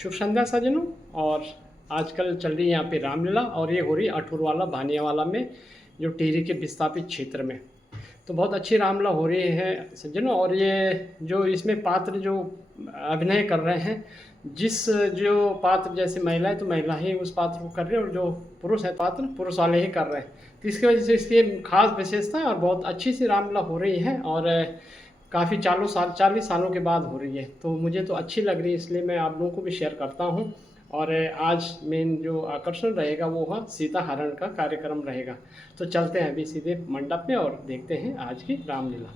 शुभ संध्या सज्जनों। और आजकल चल रही है यहाँ पे रामलीला और ये हो रही अठूरवाला भानियावाला में, जो टिहरी के विस्थापित क्षेत्र में। तो बहुत अच्छी रामलीला हो रही है सज्जनों। और ये जो इसमें पात्र जो अभिनय कर रहे हैं, जो पात्र जैसे महिला है तो महिला ही उस पात्र को कर रही है, और जो पुरुष है पात्र पुरुष वाले ही कर रहे हैं। तो इसकी वजह से इसकी खास विशेषता है और बहुत अच्छी सी रामलीला हो रही है, और काफ़ी 40 सालों के बाद हो रही है। तो मुझे तो अच्छी लग रही है, इसलिए मैं आप लोगों को भी शेयर करता हूँ। और आज मेन जो आकर्षण रहेगा वो है सीता हरण का कार्यक्रम रहेगा। तो चलते हैं अभी सीधे मंडप में और देखते हैं आज की रामलीला।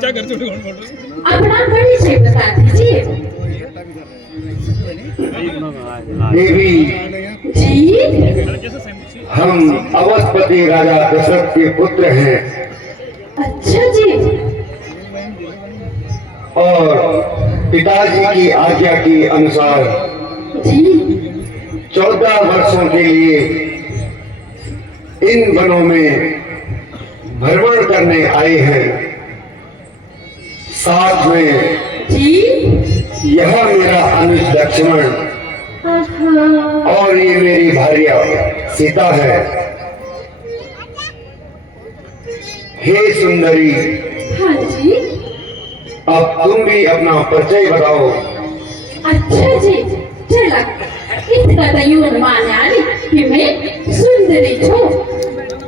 क्या करते हो? अपना परिचय बता दीजिए। देवी जी, हम अवधपति राजा दशरथ के पुत्र हैं। अच्छा जी। और पिताजी की आज्ञा के अनुसार जी 14 वर्षों के लिए इन वनों में भ्रमण करने आए हैं। साथ में जी यह मेरा अनुज लक्ष्मण और ये मेरी भार्या सीता है। हे सुंदरी, हाँ जी। अब तुम भी अपना परिचय बताओ। अच्छा जी, चला इतना तो यूं अनुमान आनी कि मैं सुंदरी छूं।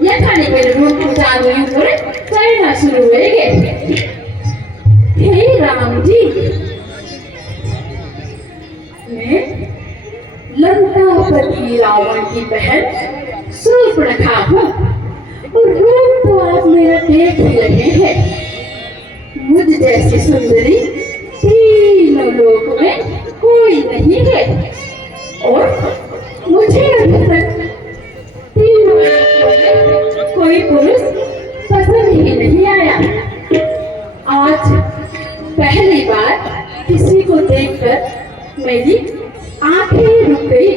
या खाने मेरे रूप को चालू यूं करे चलना शुरू होएगे। हे राम जी, मैं लंकापति रावण की बहन शूर्पणखा हूँ, और रूप तो आप मेरा देख ही रहे हैं। मुझ जैसी सुंदरी तीनों लोक में कोई नहीं है, और मुझे अभी तक तीनों लोकों में कोई पुरुष पसंद ही नहीं आया। आज पहली बार किसी को देखकर मेरी आंखें रुक गई।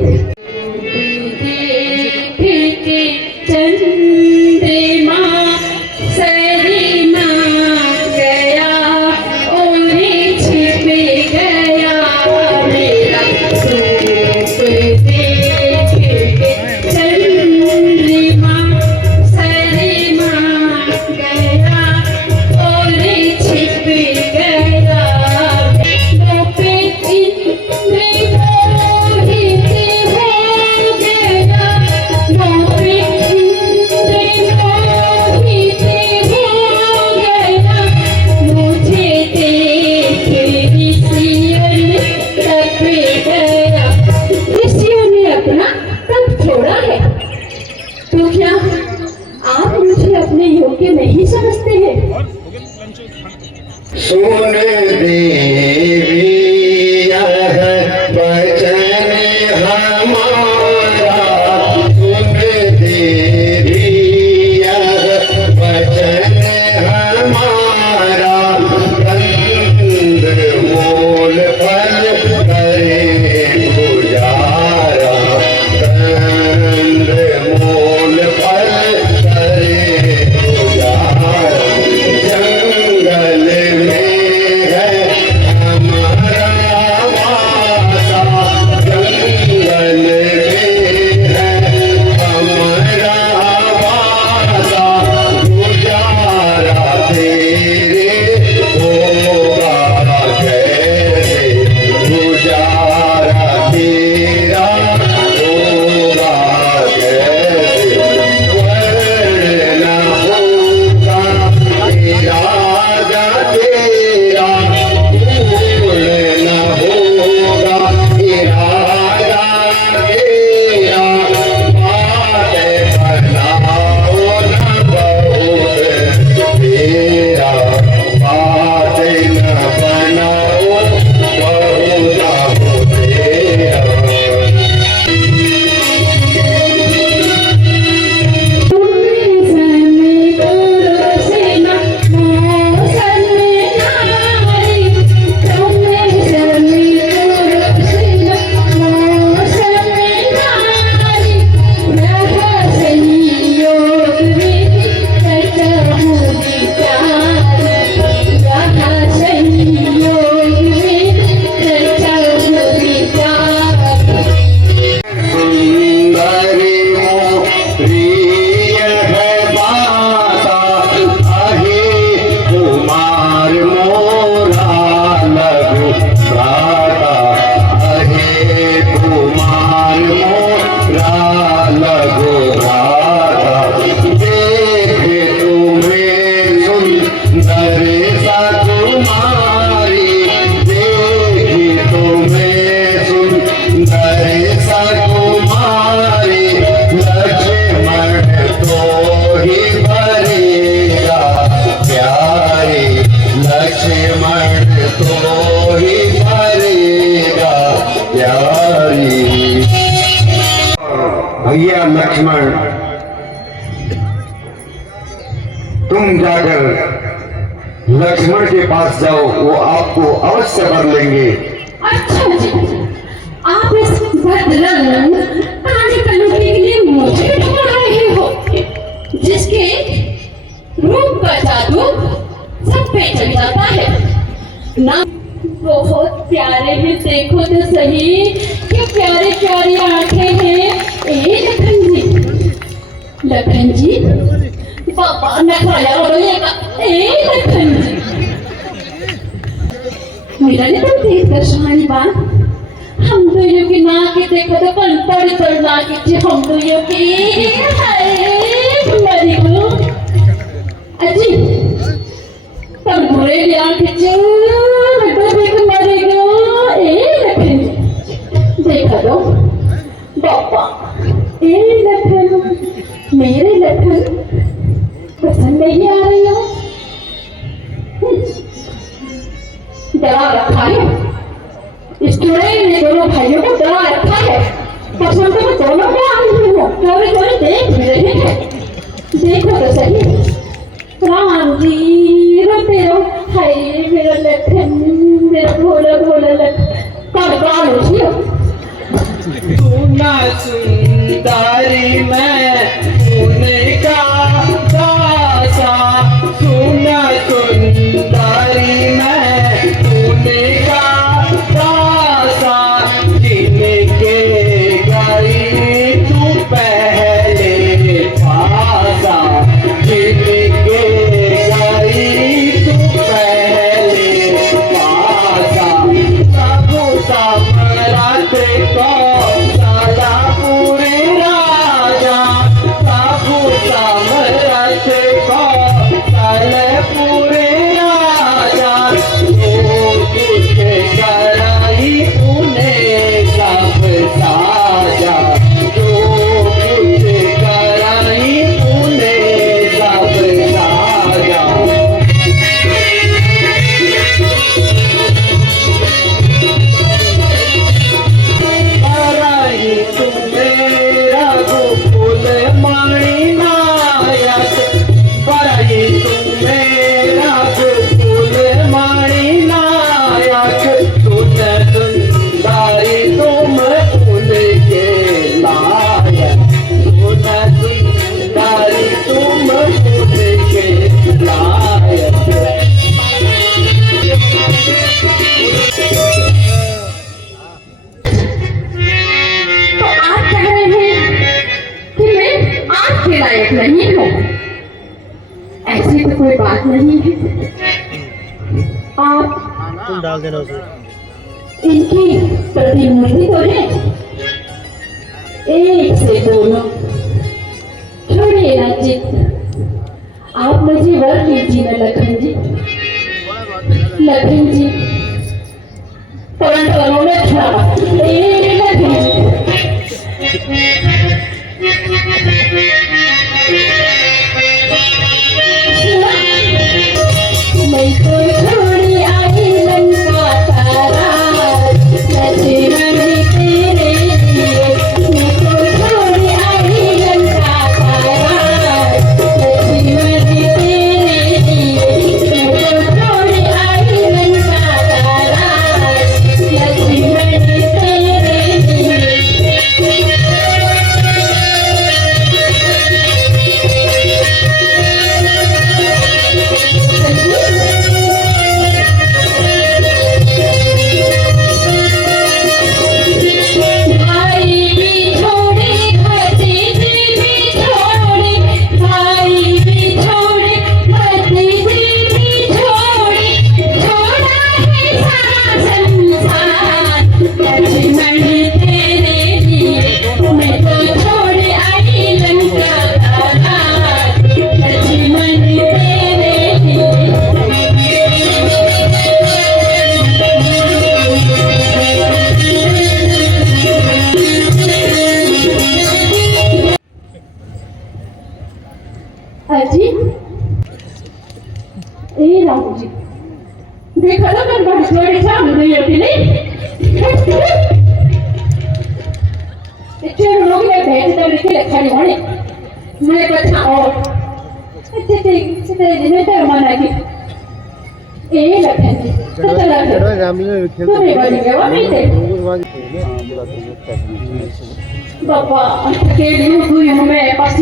चंद्रमा सरिमा गया और छिप गया मेरा रूप देख के। चंद्रमा सरिमा गया और छिप गया। भैया लक्ष्मण, तुम जाकर लक्ष्मण के पास जाओ, वो आपको अवश्य वर लेंगे। अच्छा जी, आप इस बदरंग काली कलुगी के लिए मुझे ढूंढ रहे हो, जिसके रूप का जादू सब पे चल जाता है ना। बहुत प्यारे हैं, देखो तो सही, क्या प्यारे प्यारी आंखें हैं। ए लखन जी पापा ने खाया बोलेगा। ए लखन जी, मेरा ने तो देख कर शानी बात, हम दोनों की नाक के देखो तो पंतड़ तड़ नाक के हम दोनों की मरी गो अजी तब बुरे लिया के देख मरी गो। ए लखन देखा दो पापा, ए लखन, मेरे लखन पसंद नहीं आ रही हो, डरा रखा है स्टूडेंट ने, दोनों भाइयों को डरा रखा है। पसंद तो दोनों को आ रही हो, थोड़ी थोड़ी देख भी रहे हैं, देखो तो सही। राम जी रोते रहो, हाय मेरा लखन, मेरा भोला भोला लखन, कब गाल उठी हो। सुना सुंदरी मैं सुने का दासा, सुना सुंदरी मैं सुने का दासा, जिनके गई तू पहले पासा, जिनके गई तू पहले पासा, सबू सम्राट को साला पूरे राजा, सबू सम्राट को साले पूरे राजा, जो कुछ कराई उन्हें सब साजा, जो कुछ कराई उन्हें सब साजा। कराई तुम्हें गोकुल मणि नायक, कराई तुम्हें गोकुल मणि नायक, सुन सुंदरी तुम उनके लायक, सुन सुंदरी तुम उनके लायक। तो आप कह रहे हैं कि मैं आपके लायक नहीं हूँ? ऐसी तो कोई बात नहीं है। आप डाल देना उसे। इनकी प्रतिनिधि तो है, एक से दोनों थोड़े रंजित, आप मुझे वर कीजिए ना लखन जी। लखन जी तुरंत करो में खड़ा लखन जी। मैं तो छोड़ी आई लंका तारा, लक्ष्मण तेरे लिए, मैं तो छोड़ी आई लंका तारा, लक्ष्मण तेरे लिए, मैं तो छोड़ी आई लंका तारा, लक्ष्मण तेरे लिए। अजी ए राम जी देखा ना कर बड़ी छोड़ी सामने नहीं होती नहीं इतने लोग ने भेज दे ले खड़ी होने मैं कथा और ते पे मना की ए लखन जी तो चला तुम्हें बड़ी गवा नहीं थे बाबा के लिए हुई हमें पास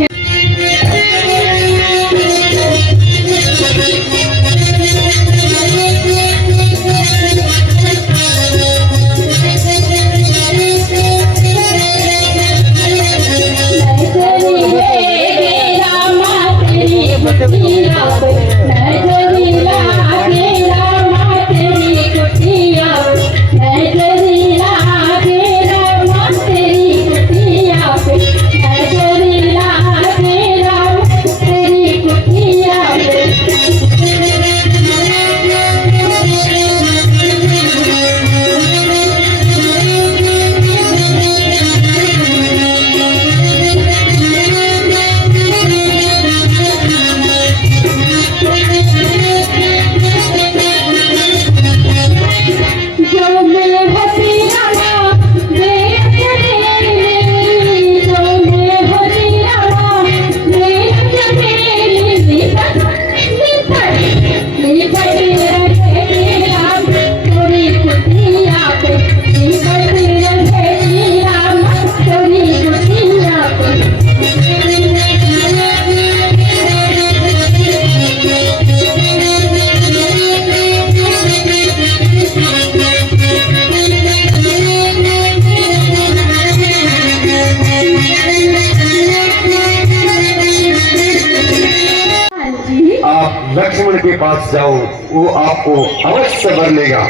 लक्ष्मण के पास जाओ, वो आपको अवश्य वर लेगा।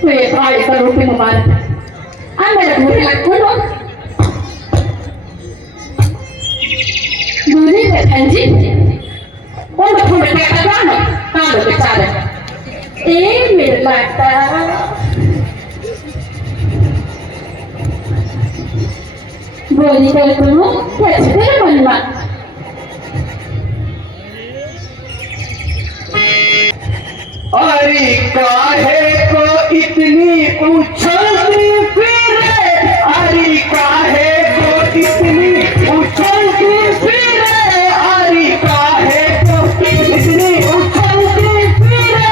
तो ये भाई का रूप मुबारक अंदर मुझे लगता है दूरी बहन जी और तो थोड़े पैसा जानो कालो बेचारे ए मेरे माता बोली कर तुम कैसे तेरे मन में अरे काहे को इतनी उछलती फिरे, अरे काहे को इतनी उछलती फिरे, अरे काहे को इतनी उछलती फिरे।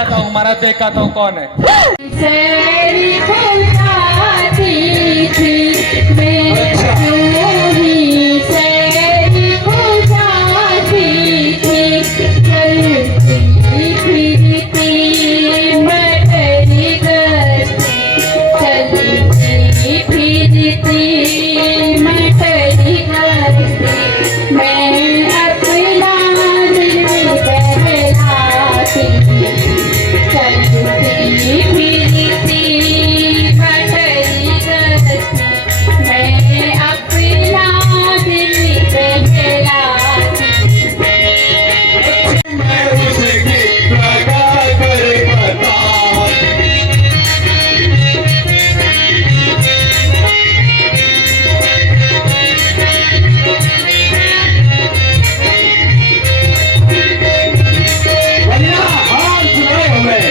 आता हूँ, महाराज देखता हूँ कौन है। सैरी को जाती थी मैं यूं ही सैरी को जाती थी चलती फिरती मटरी करती चलती फिरती मटरी करती मैं अपना दिल बहलाती चलती फिरती मटरी करती मैं अपना दिल बहलाती मैं उसकी लगा कर बता भैया हाथ सुनाओ हमें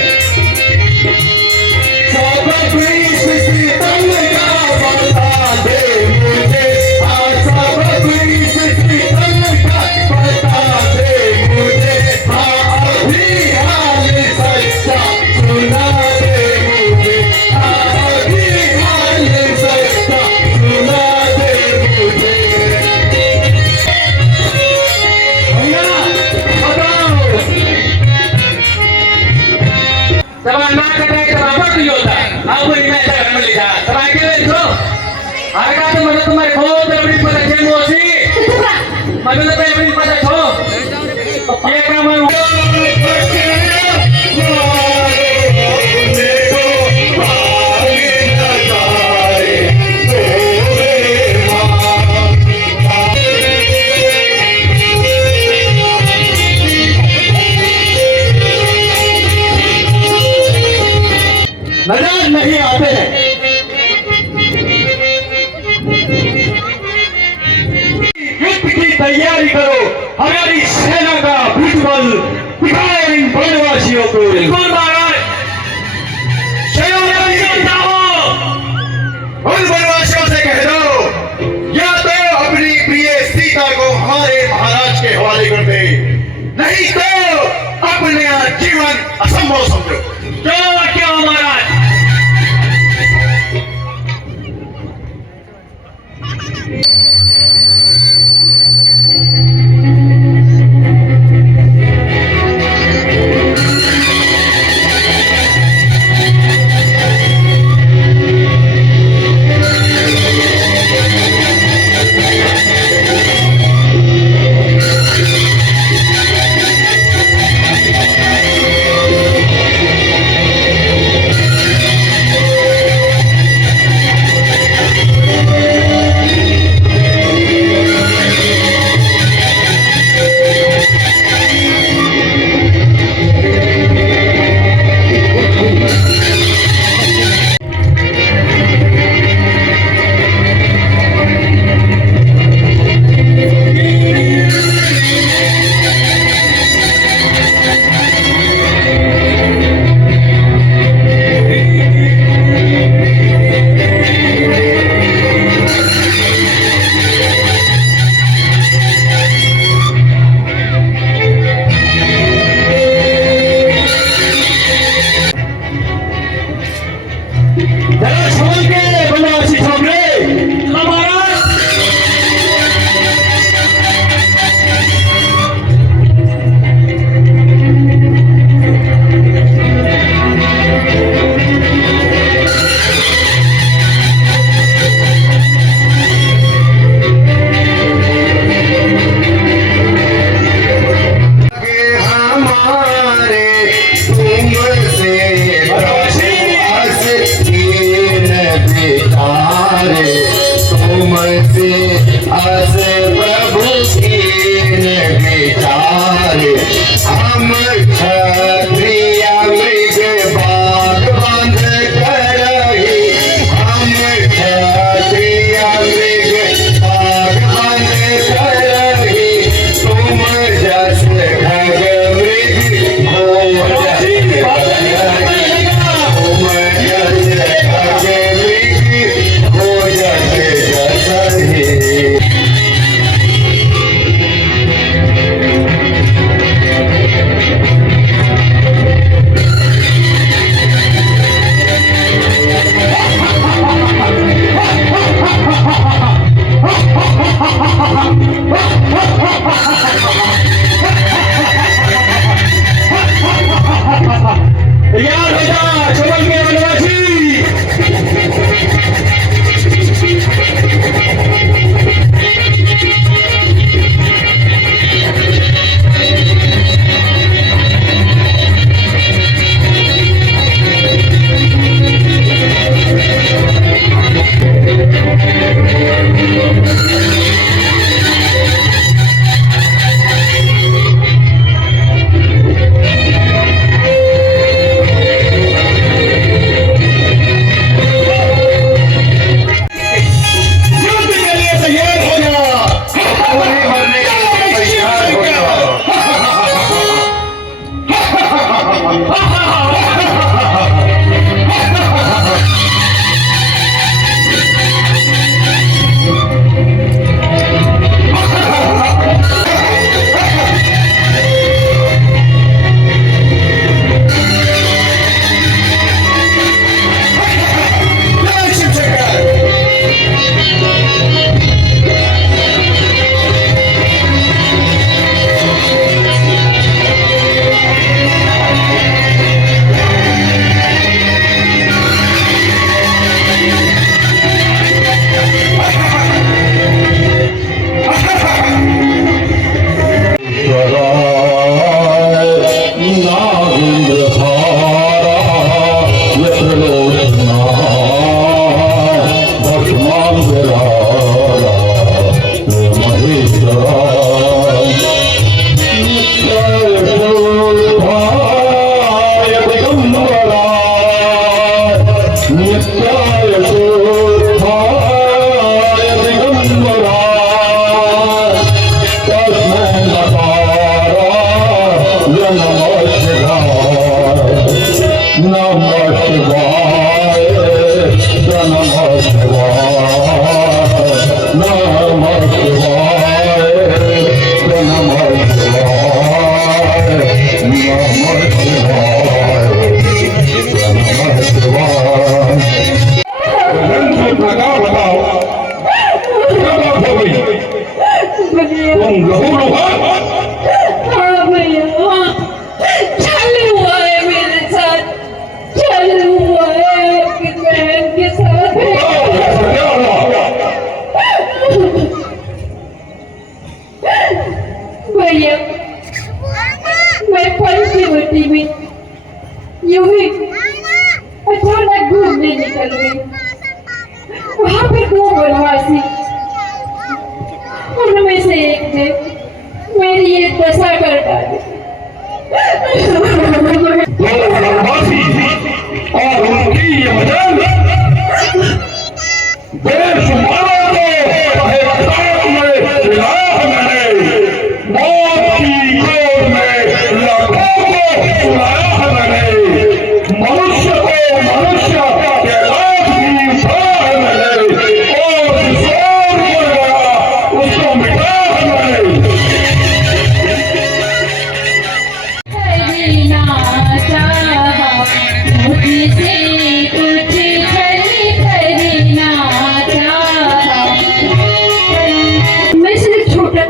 सबक इस सितम का बता दे मुझे हाँ सबक इस सितम का बता दे मुझे हाँ अभी हाल सच्चा सुना दे मुझे हाँ अभी हाल सच्चा सुना दे मुझे भैया बताओ सवाल ना करने का बाबा नहीं होता। आप कोई मैं ऐसा करने लिखा सवाल के लिए तो आगे तो मतलब तुम्हारे बहुत बड़ी पता है मोसी मतलब तो बड़ी पता छो ये काम है नजर नहीं आते हैं युद्ध की तैयारी करो हमारी सेना का भुजबल दिखाओ इन वनवासियों को बिल्कुल महाराज उन वनवासियों से कह दो या तो अपनी प्रिय सीता को हमारे महाराज के हवाले कर दे नहीं तो अपना जीवन असंभव समझो क्यों महाराज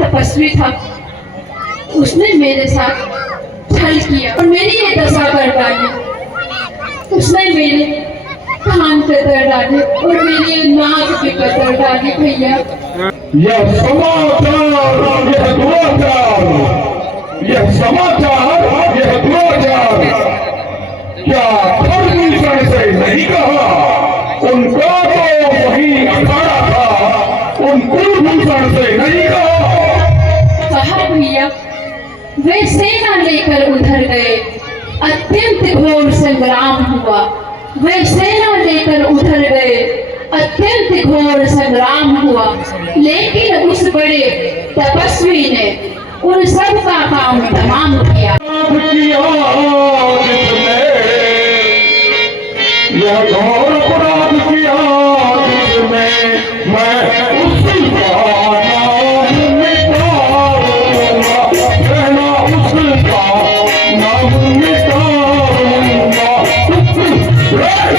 तपस्वी था, उसने मेरे साथ छल किया और मेरी ये दशा कर डाली। उसने मेरे कान कतर डाले और मेरी नाक पे कतर डाली भैया। यह समाचार, यह दुराचार, यह समाचार, यह दुराचार क्या कुलभूषण से नहीं कहा? उनका तो वही अखाड़ा था, उन कुलभूषण से नहीं कहा। कहा भैया, वे सेना लेकर उधर गए, अत्यंत घोर संग्राम हुआ। वे सेना लेकर उधर गए, अत्यंत घोर संग्राम हुआ, लेकिन उस बड़े तपस्वी ने उन सब का काम तमाम किया। यह घोर अपराध किया जिसमें मैं उसका नाम मिटाऊंगा, कहना उसका नाम मिटाऊंगा।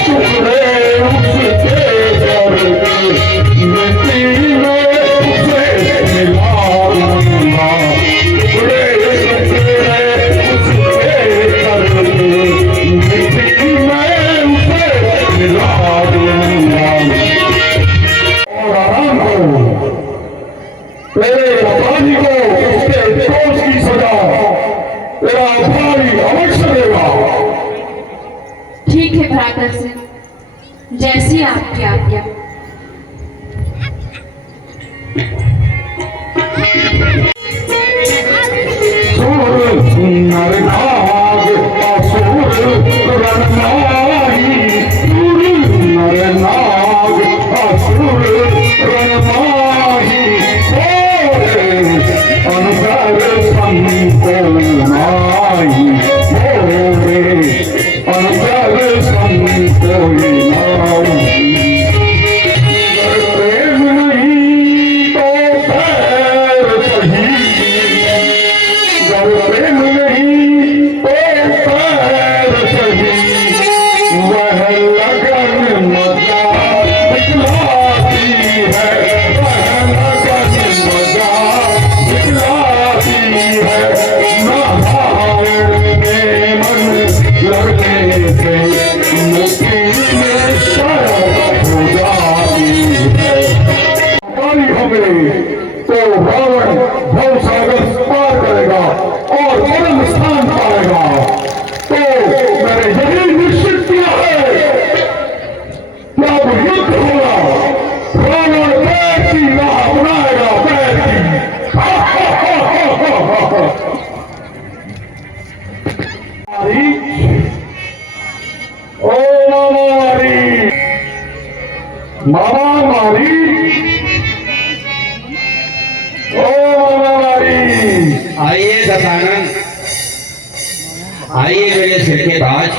टुकड़े उसके डर के मिट्टी में उसे मिलाऊंगा, टुकड़े उसके डर के मिट्टी में उसे मिला दूंगा। और आराम को, तेरे अपराधी को उसके दोष की सजा तेरा भाई अवश्य देगा। ठीक है भ्राता सिंह, जैसी आपकी आज्ञा। नरनाग असुर रणमाही, नरनाग असुर रणमाही, अनुसार संतो नाई, अनुसार संतो नाई। प्रेम नहीं तो पैर सही, प्रेम नहीं तो पैर सही, वह लगन मजा दिखलाती है, वह लगन मजा दिखलाती है। नारायण में मन लड़ने से मुक्ति में शरण हो जाती है। पानी हमें तो रावण भव सागर पार करेगा और परम स्थान पाएगा। तो मैंने यही निश्चित किया है कि अब युद्ध होगा, रावण बैठ की राह अपनाएगा, बैठ की। ओ मामा मारी, आइए दशानन, आइए मेरे सिर के ताज,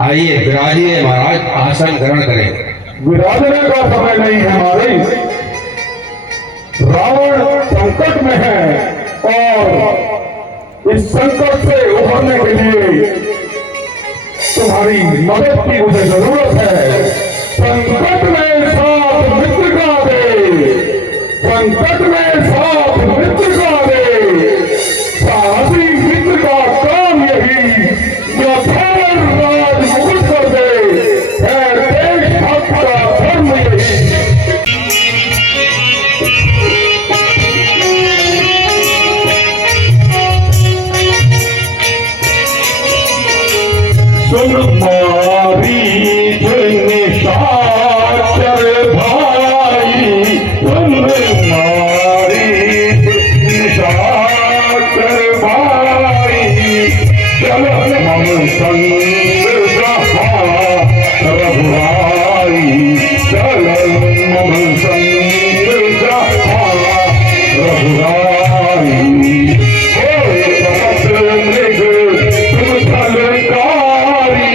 आइए विराजिए महाराज, आसन ग्रहण करें। विराजने का समय नहीं है हमारे, रावण संकट में है और इस संकट से उभरने के लिए तुम्हारी मदद की मुझे जरूरत है। संकट में साथ मित्र का दे, संकट में साथ मित्र का दे, साहसी मित्र का काम यही जो धर्म राज मुकुट कर दे, है देशभक्त का धर्म यही। सुन मारी निशाचर भाई, सुन मारी निशाचर भाई, चल हम संग रहा रघुराई, चल हम संग रहा रघुराई। मृग तुम थलकारी,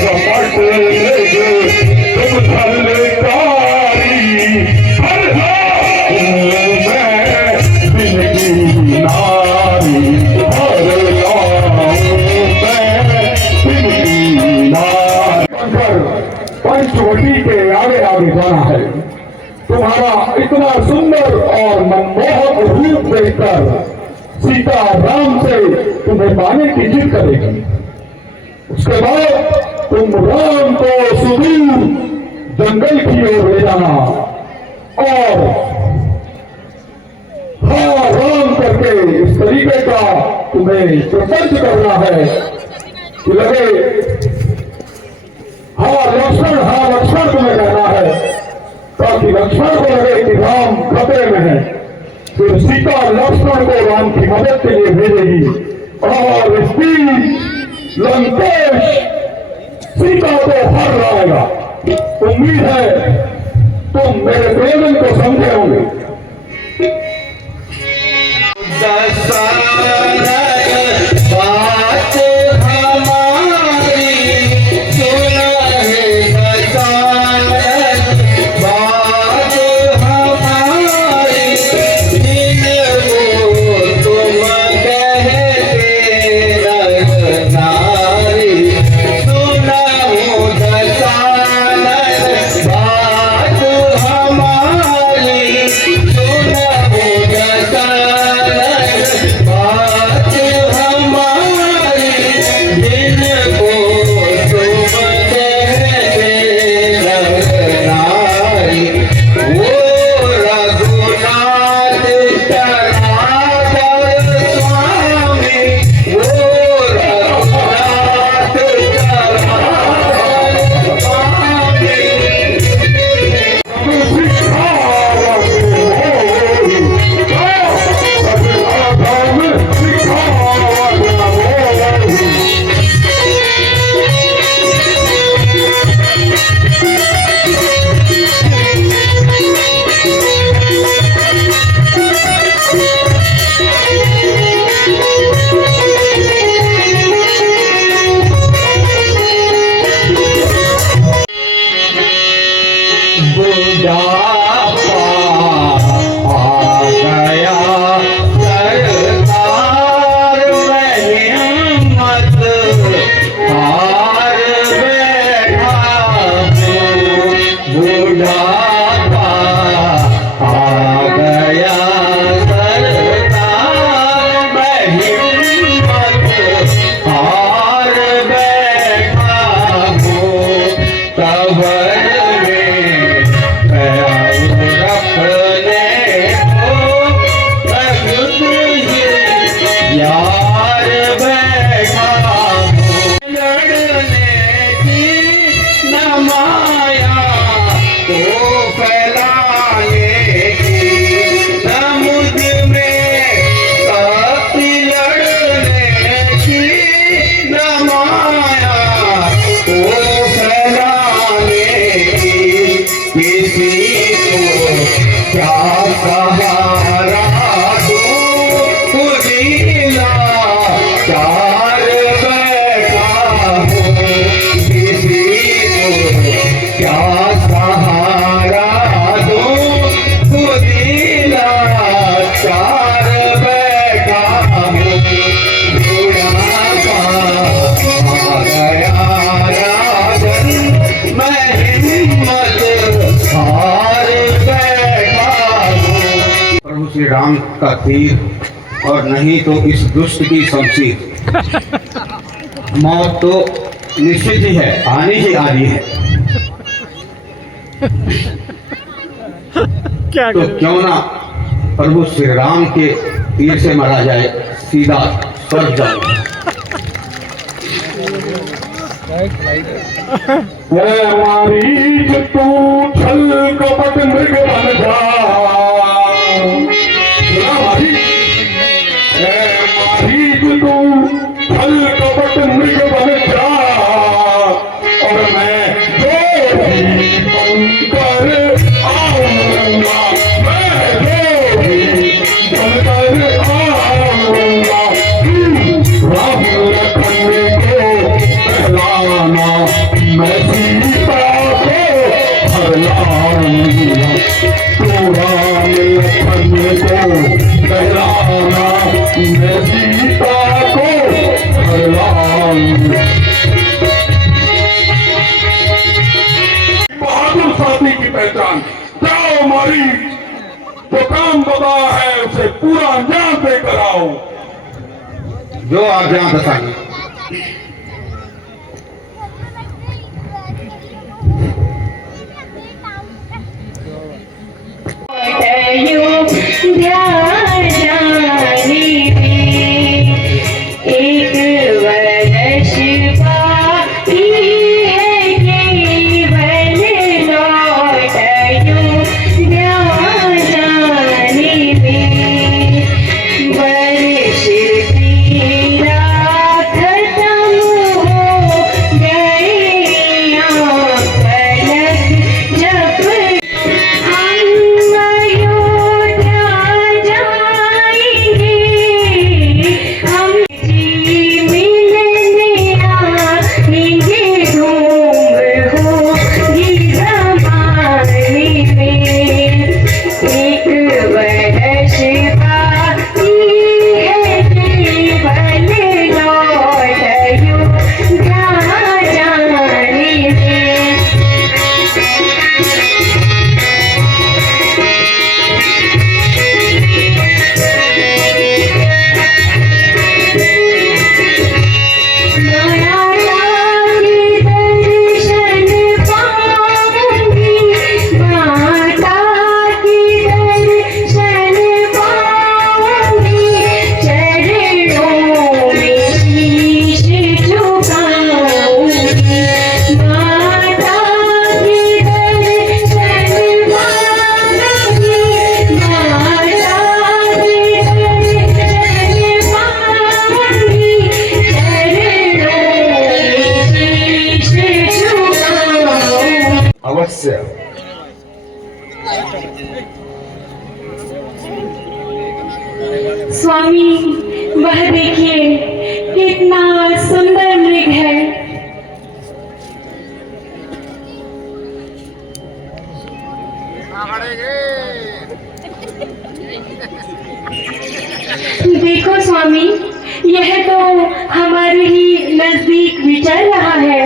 कपट मृग तुम थलकारी, हर मैं बिनती नारी, हर मैं बिनती नारी। पंचवटी के आगे आगे जाना है, तुम्हारा इतना सुंदर और मनमोहक रूप देखकर सीता राम से तुम्हें पाने की जिद करेगी। उसके बाद तुम राम को सुदूर जंगल की ओर ले जाना और हाँ राम करके इस तरीके का तुम्हें प्रपंच करना है कि लगे हाँ लक्ष्मण तुम्हें कहना है, ताकि लक्ष्मण को लगे कि राम खतरे में है। फिर सीता लक्ष्मण को राम की मदद के लिए भेजेगी और इस बीच लंकेश सीता को हर लाएगा। उम्मीद है तुम मेरे प्रेम को समझे होंगे। बात हमारी सुना है दशरथ, बात हमारी जिनको तुम कहते नारी, सुना हो दशरथ, बात हमारी सुना हो दशरथ, बात हमारी जिनको तुम कहते नारी, वो रघुनाथ चराचर स्वामी, वो रघुनाथ चराचर स्वामी। बुढ़ापा आ गया सरकार में हिम्मत हार बैठा हूँ, बुढ़ापा आ गया सरकार में हिम्मत हार बैठा हूँ, कबर यार बैठा लड़ने की न माया तो फैलाने की, न मुझ में कपी लड़ने की न माया तो फैलाने की, किसी को क्या सहारा चार बैठा हूँ, किसी को क्या सहारा दूँ, खुदीला चार बैठा हूँ, बुढ़ापा आ गया राजन मैं हिम्मत हार बैठा हूँ। प्रभु श्री राम का तीर और नहीं तो इस दुष्ट की शमशीर, मौत तो निश्चित ही है, आनी ही आनी है। क्या तो क्यों ना प्रभु श्री राम के तीर से मारा जाए, सीधा स्वर्ग जाए। मारीच तू छल कपट मृग बन जा, मारीच तू छल कपट मृग बन जा, और मैं जो ही बनकर आऊंगा, मैं जो ही बनकर आऊंगा, राम लखन को पहलाना, मैं सीता को हर लाऊंगा, तू राम लखन को पहलाना, मैं सीता को हर लाऊंगा। बहादुर साथी की पहचान, जाओ हमारी जो काम बताया है उसे पूरा अंजाम देकर आओ। जो आज्ञा बताइए। एक वर्ष बाकी है केवल लौटयूं ध्यान जाने में। वर्ष तेरा खत्म हो गए पलक जब हम अयोध्या जाएंगे। हम जी मिलने आएंगे धूम होगी ज़माने में। एक वर्ष बाकी है केवल लौटयूं ध्यान जाने में। माता के दर्शन पाऊंगी, चरणों में शीश झुकाऊंगी। माता के दर्शन पाऊंगी, माता के दर्शन पाऊंगी, चरणों में शीश झुकाऊंगी। अवश्य। स्वामी, वह देखिए कितना सुंदर मृग है। देखो स्वामी, यह तो हमारे ही नजदीक विचर रहा है।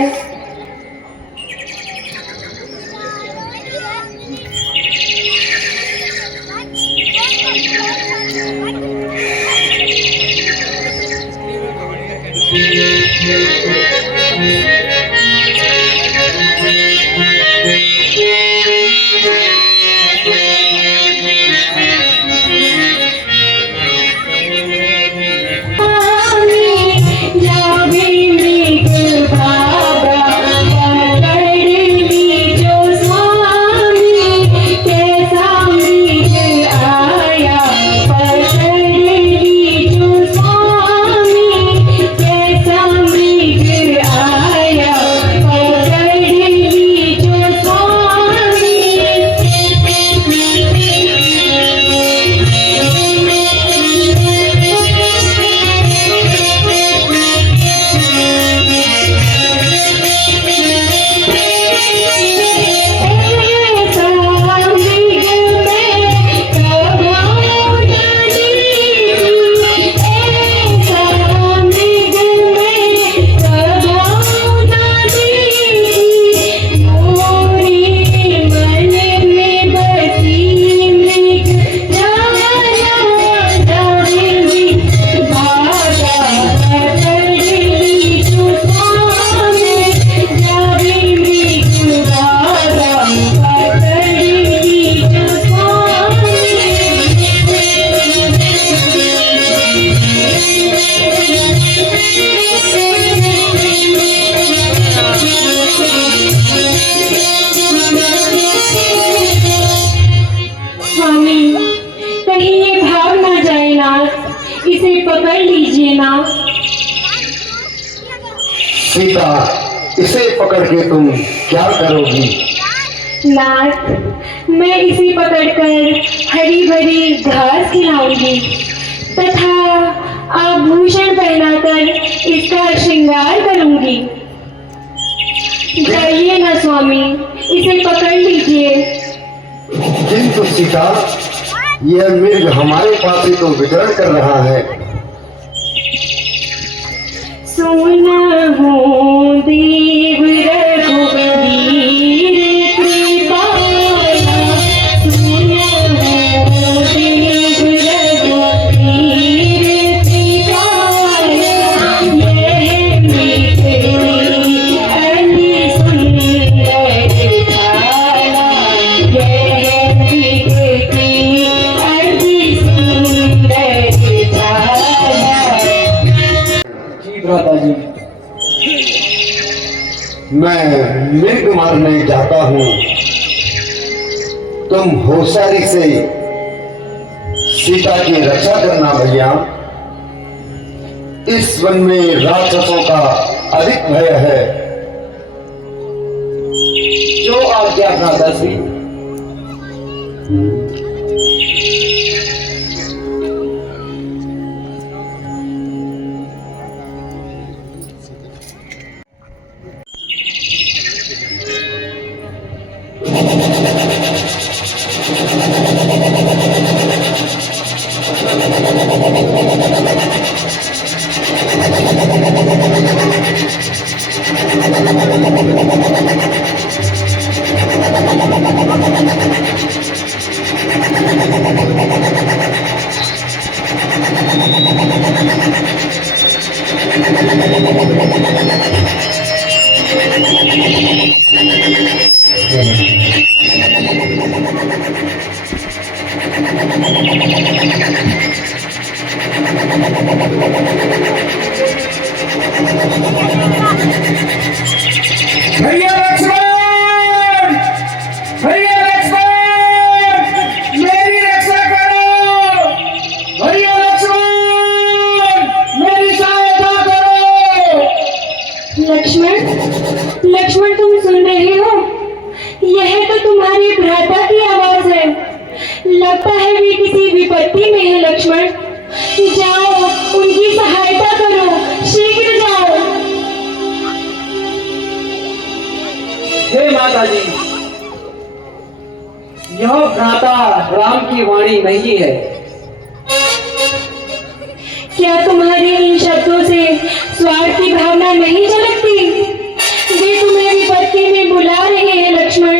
सीता, इसे पकड़ के तुम क्या करोगी? नाथ, मैं इसे पकड़कर हरी भरी घास खिलाऊंगी तथा आभूषण पहनाकर इसका श्रृंगार करूंगी। जाइए ना स्वामी, इसे पकड़ लीजिए। किंतु सीता, यह मृग हमारे पास ही तो विचरण कर रहा है। सुना हूँ देव रघुवीर कृपाला, मृग मारने जाता हूँ। तुम होशियारी से सीता की रक्षा करना भैया। इस वन में राक्षसों का अधिक भय है। जो आज्ञा भ्राताश्री। भैया लक्ष्मण, भैया लक्ष्मण, मेरी रक्षा करो। भैया लक्ष्मण, मेरी सहायता करो। लक्ष्मण, लक्ष्मण तुम सुन रहे हो? यह तो तुम्हारे भ्राता की आवाज है। लगता है वे किसी विपत्ति में है। लक्ष्मण, जाओ उनकी सहायता करो, शीघ्र जाओ। हे माता जी, यह भ्राता राम की वाणी नहीं है। क्या तुम्हारे इन शब्दों से स्वार्थ की भावना नहीं झलकती? वे तुम्हें विपत्ति में बुला रहे हैं। लक्ष्मण,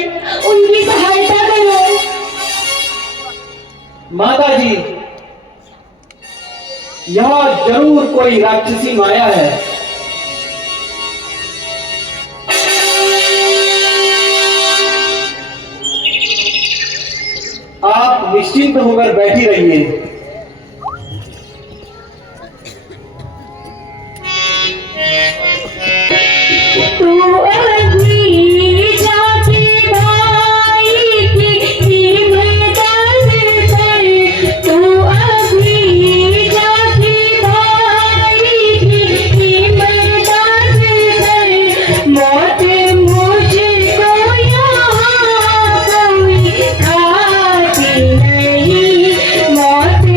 उनकी सहायता करो। माता जी, यह जरूर कोई राक्षसी माया है। आप निश्चिंत होकर बैठी रहिए। तू अग्नि जाके भाई की मदद कर। तू अग्नि जाके भाई की मदद कर। मौत मुझको यहाँ कोई खाती नहीं। मौत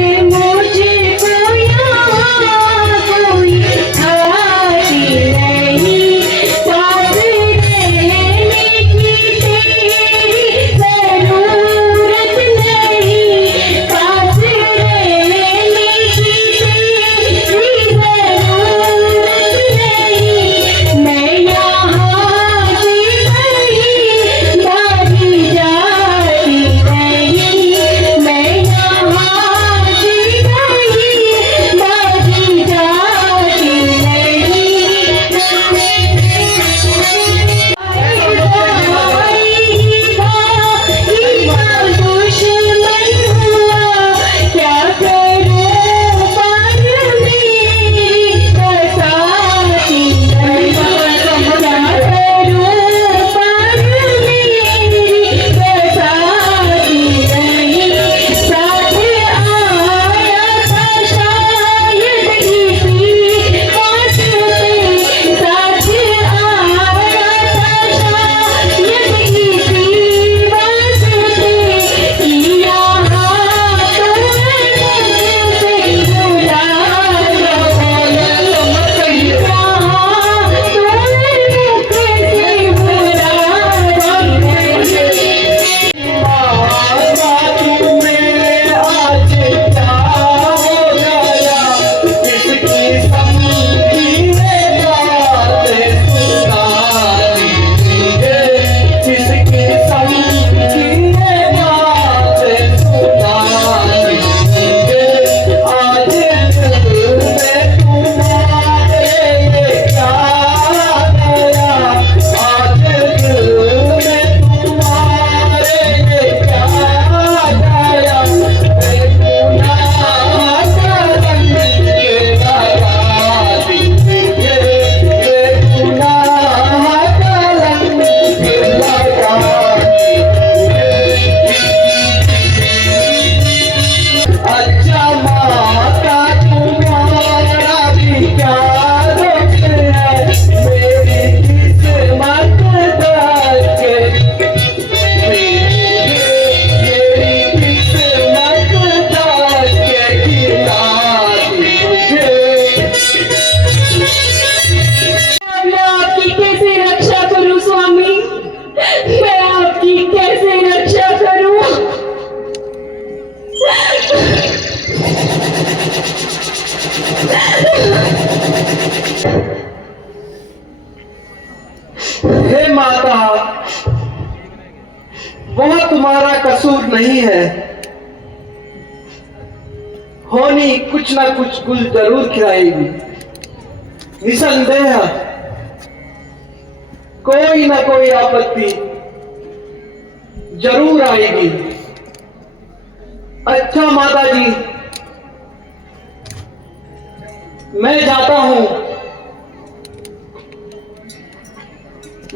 कसूर नहीं है। होनी कुछ ना कुछ गुल जरूर खिलाएगी। निसंदेह कोई ना कोई आपत्ति जरूर आएगी। अच्छा माता जी, मैं जाता हूं,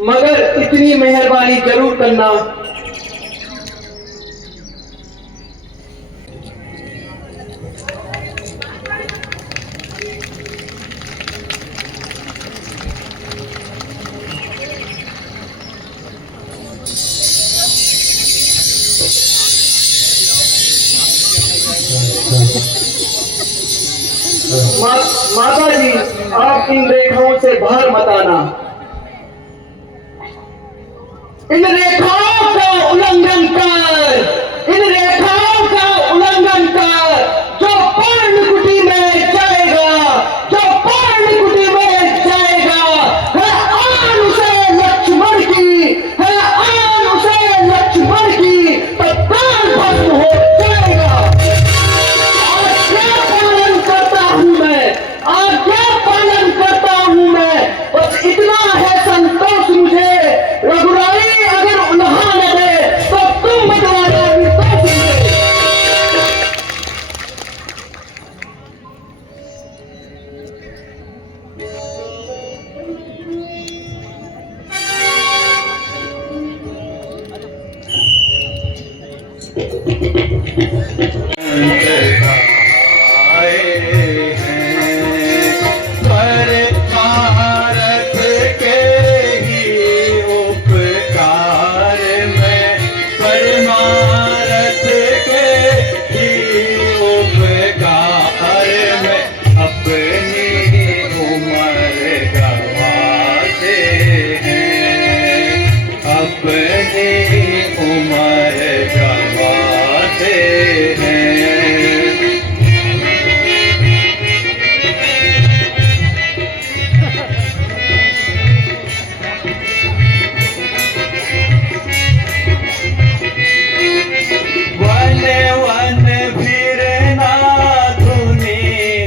मगर इतनी मेहरबानी जरूर करना। माता जी, आप इन रेखाओं से बाहर मत आना। इन रेखाओं का उल्लंघन कर, इन रेखाओं का उल्लंघन कर। जो पर्णकुटी में जाएगा, जो पर्णकुटी में जाएगा, है आन उसे लक्ष्मण की, है आन उसे लक्ष्मण की, तत्काल भस्म हो जाएगा। आज्ञा पालन करता हूं मैं, आज्ञा पालन करता हूं मैं। बस इतना है संतोष मुझे। रघुराई अगर उल्हा न दे तो तुम बतलाना संतोष मुझे। पर भारत के ही उपकार में, परमारथ के ही उपकार में अपनी उम्र गवाते हैं, अपनी उम्र गवाते हैं। वन वन फिरना धुनी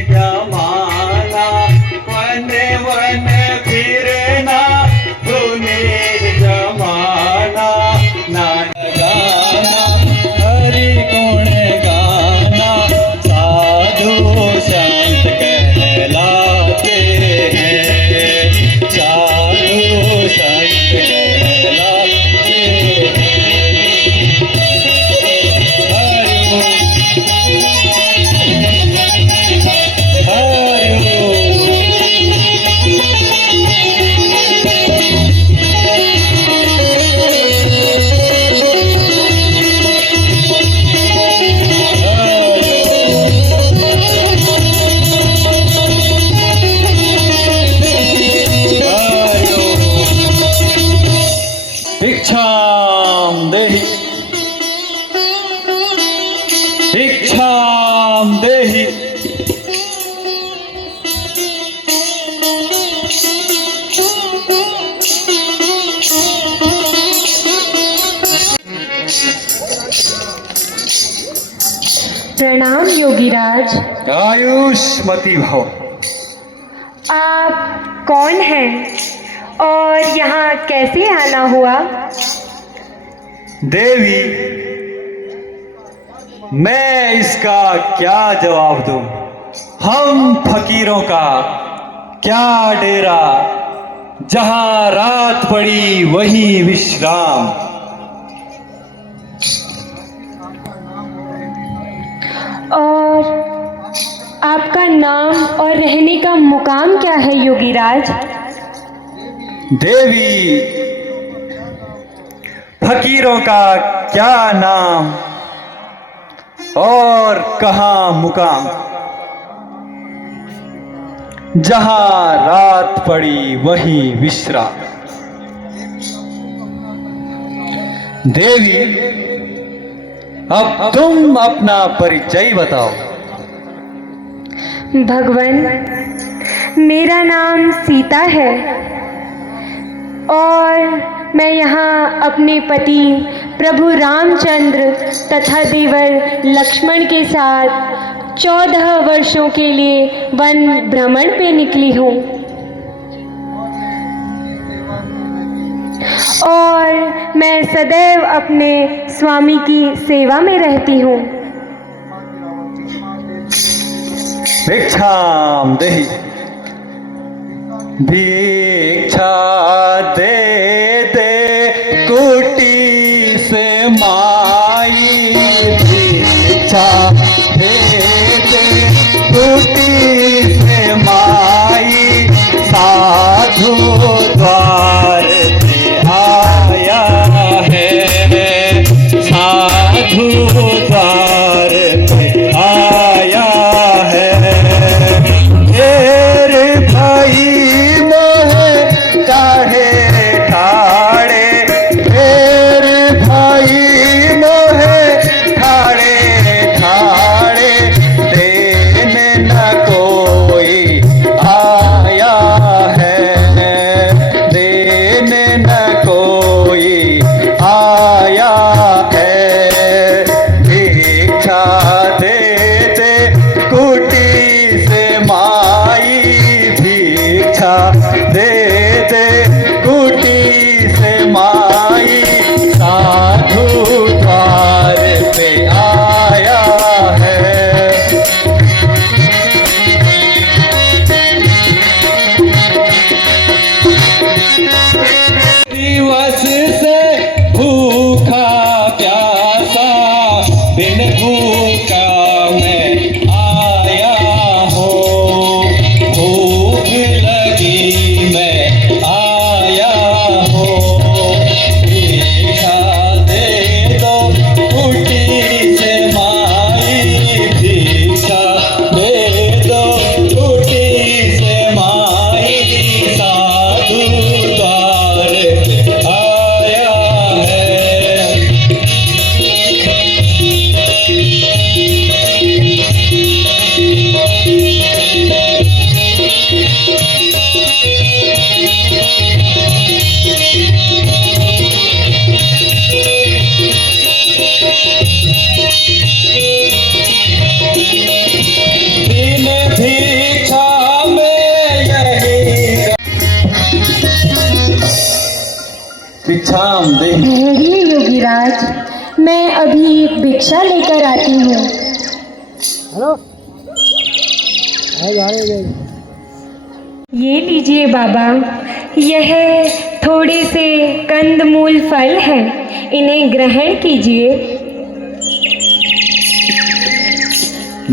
जमाना, वन वन फिरना धुनी जमाना। नान गाना हरि गुण गाना, साधु संत कहलाते हैं, साधु संत कहलाते हैं। भिक्षाम देहि, भिक्षाम देहि। प्रणाम योगीराज। आयुष्मती भव। आप कौन हैं और यहाँ कैसे आना हुआ? देवी, मैं इसका क्या जवाब दूं? हम फकीरों का क्या डेरा, जहां रात पड़ी वहीं विश्राम। और आपका नाम और रहने का मुकाम क्या है योगीराज? देवी, फकीरों का क्या नाम और कहाँ मुकाम, जहां रात पड़ी वहीं विश्राम। देवी, अब तुम अपना परिचय बताओ। भगवान, मेरा नाम सीता है और मैं यहाँ अपने पति प्रभु रामचंद्र तथा देवर लक्ष्मण के साथ 14 वर्षों के लिए वन भ्रमण पे निकली हूँ और मैं सदैव अपने स्वामी की सेवा में रहती हूँ। भिक्षाम देहि, भिक्षा दे दे कुटी से माई, भिक्षा दे दे कुटी से माई, साधु द्वार पे आया है, साधु द्वार पे आया है। तेरे भाई मोहे काहे ठाड़े, तेरे भाई मोहे ठाड़े ठाड़े, देने न कोई आया है, देने न कोई आया है। भिक्षा दे दे कुटी से माई, भिक्षा दे दे कुटी से माई, साधु द्वार पे आया है। दिवस से भूखा प्यासा, बिन भूखा मैं आया हूँ, भूख लगी मैं आया हूँ। भिक्षा दे दो कुटी से माई, भिक्षा दे दो कुटी से माई, साधु द्वार पे आया है। बिन भिक्षा में यही भिक्षाम दे। ठहरिए योगीराज, मैं अभी भिक्षा लेकर आती हूँ। ये लीजिए बाबा, यह थोड़े से कंदमूल फल हैं, इन्हें ग्रहण कीजिए।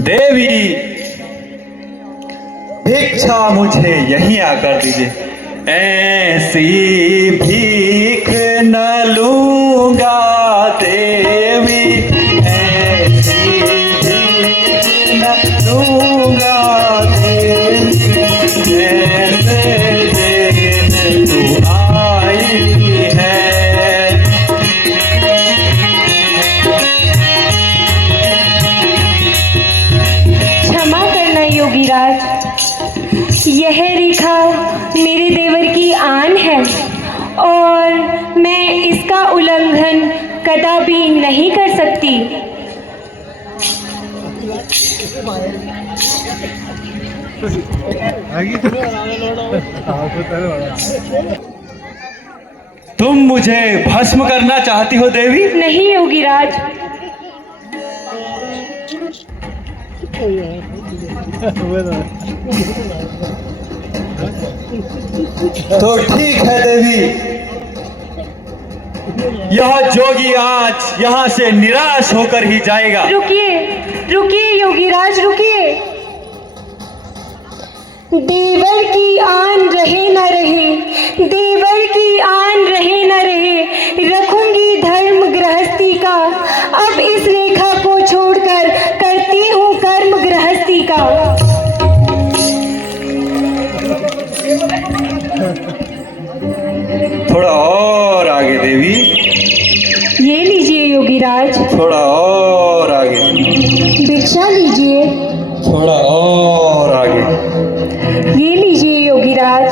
देवी, भिक्षा मुझे यहीं आकर दीजिए, ऐसी भीख न लूंगा देवी, ऐसी भीख न लूंगा देवी, ऐसे दिन तू आई है। क्षमा करना योगीराज, यह रेखा मेरे देवर की आन है और मैं इसका उल्लंघन कदापि नहीं कर सकती। तुम मुझे भस्म करना चाहती हो देवी? नहीं योगीराज, तो ठीक है देवी, यह जोगी आज यहाँ से निराश होकर ही जाएगा। रुकिए रुकिए योगीराज, रुकिए। देवर की आन रहे न रहे, देवर की आन रहे न रहे, रखूंगी धर्म गृहस्थी का, अब इस रेखा को छोड़कर करती हूँ कर्म गृहस्थी का। थोड़ा और आगे देवी, ये लीजिए योगीराज, थोड़ा और आगे, भिक्षा लीजिए। थोड़ा और आगे, ये लीजिए योगीराज,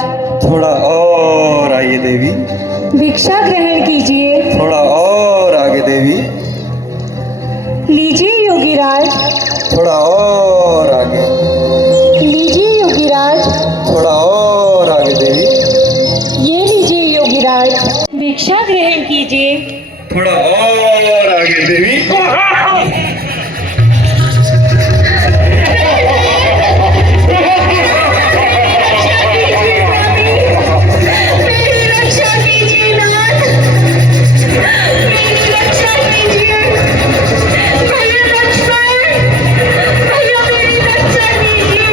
थोड़ा और आइए देवी, भिक्षा ग्रहण कीजिए। थोड़ा और आगे देवी। लीजिए योगीराज, थोड़ा और आगे, लीजिए योगीराज, थोड़ा और आगे देवी, ये लीजिए योगीराज, भिक्षा ग्रहण कीजिए। थोड़ा और आगे देवी। मेरी रक्षा कीजिए नाथ, मेरी रक्षा कीजिए। भैया लक्ष्मण, भैया मेरी रक्षा कीजिए।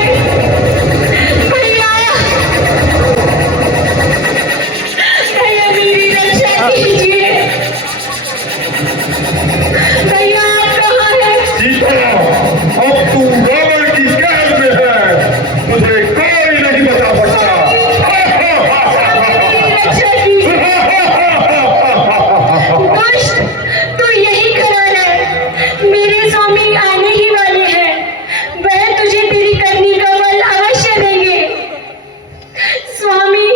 भैया, भैया मेरी रक्षा कीजिए। भैया आप कहाँ हैं? सीता, अब तू रावण की कैद में है, तुझे कोई नहीं बचा सकता। मेरी रक्षा कीजिए। दुष्ट, तू यही खड़ा है, मेरे स्वामी आने ही वाले हैं, वह तुझे तेरी करनी का फल अवश्य देंगे। स्वामी,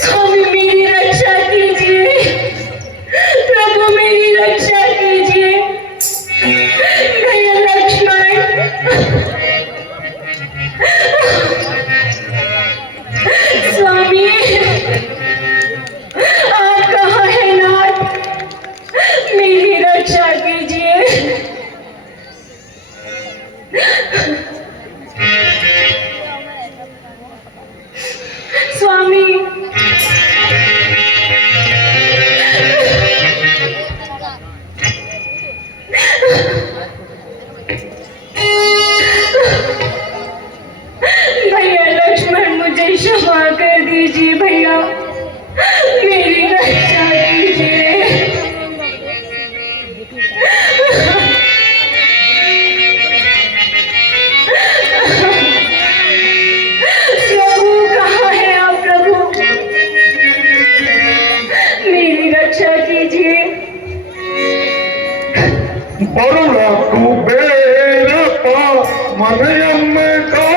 स्वामी मेरी रक्षा कीजिए, प्रभु मेरी रक्षा कीजिए। भैया लक्ष्मण, स्वामी आप कहाँ हैं नाथ, मेरी रक्षा कीजिए। स्वामी, भैया लक्ष्मण मुझे क्षमा कर दीजिए। भैया मेरी रक्षा कीजिए। प्रभु कहाँ है आप प्रभु, मेरी रक्षा कीजिए। बरुला कुबेर पा मनयम का